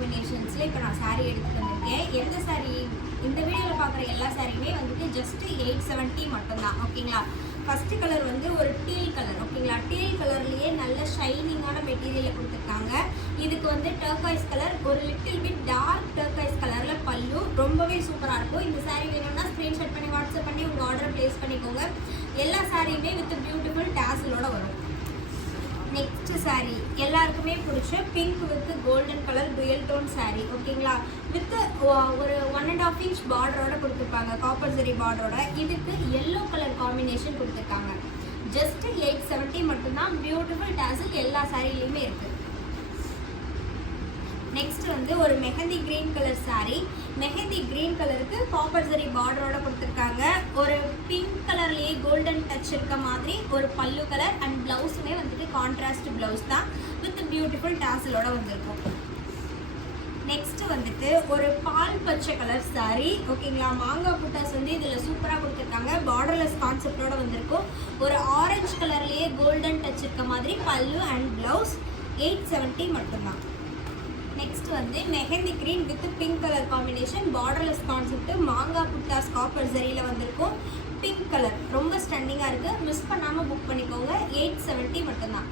காம்பினேஷன்ஸில் இப்போ நான் சாரீ எடுத்துகிட்டு வந்திருக்கேன். எந்த சாரீ இந்த வீடியோவில் பார்க்குற எல்லா சாரியுமே வந்துட்டு ஜஸ்ட்டு 870 மட்டும்தான். ஓகேங்களா. ஃபஸ்ட்டு கலர் வந்து ஒரு டீல் கலர். ஓகேங்களா. டீல் கலர்லேயே நல்ல ஷைனிங்கான மெட்டீரியலில் கொடுத்துருக்காங்க. இதுக்கு வந்து டர்காய்ஸ் கலர், ஒரு லிட்டில் பிட் டார்க் டர்காய்ஸ் கலரில் பல்லு, ரொம்பவே சூப்பராக இருக்கும். இந்த சாரீ வேணும்னா ஸ்க்ரீன்ஷாட் பண்ணி வாட்ஸ்அப் பண்ணி உங்கள் ஆர்டரை ப்ளேஸ் பண்ணிக்கோங்க. எல்லா சாரியுமே வித் பியூட்டிஃபுல் டேசலோட வரும். நெக்ஸ்ட் சாரீ எல்லாருக்குமே பிடிச்ச pink with golden colour dual tone sari. ஓகேங்களா. வித் ஒரு 1.5 inch பார்டரோட கொடுத்துருப்பாங்க, காப்பர் ஜரி பார்டரோட. இதுக்கு எல்லோ கலர் காம்பினேஷன் கொடுத்துருக்காங்க. ஜஸ்ட் 870 மட்டும்தான். பியூட்டிஃபுல் டேசல் எல்லா சாரிலையுமே இருக்கு. நெக்ஸ்ட் வந்து ஒரு mehndi green colour sari. Mehndi green கலருக்கு காப்பர் ஜரி பார்டரோட கொடுத்துருக்காங்க. ஒரு பிங்க் கலர்லேயே கோல்டன் டச் இருக்க மாதிரி ஒரு பல்லு கலர் அண்ட் பிளவுஸுமே வந்துட்டு கான்ட்ராஸ்ட் பிளவுஸ் தான் வித் பியூட்டிஃபுல் டாசலோட வந்திருக்கும். நெக்ஸ்ட் வந்துட்டு ஒரு பால் பச்சை கலர் சாரீ. ஓகேங்களா. மாங்காய் புட்டாஸ் வந்து இதில் சூப்பராக கொடுத்துருக்காங்க. பார்டர்லெஸ் கான்செப்டோட வந்திருக்கும். ஒரு ஆரஞ்சு கலர்லேயே கோல்டன் டச் இருக்க மாதிரி பல்லு அண்ட் பிளவுஸ். 870 மட்டும்தான். நெக்ஸ்ட் வந்து mehndi green with pink colour combination, borderless concept, மாங்காய் புட்டாஸ் காப்பர் ஜரியில் வந்திருக்கும். பிங்க் கலர் ரொம்ப ஸ்டன்னிங்காக இருக்குது. மிஸ் பண்ணாமல் புக் பண்ணிக்கோங்க. 870 மட்டும்தான்.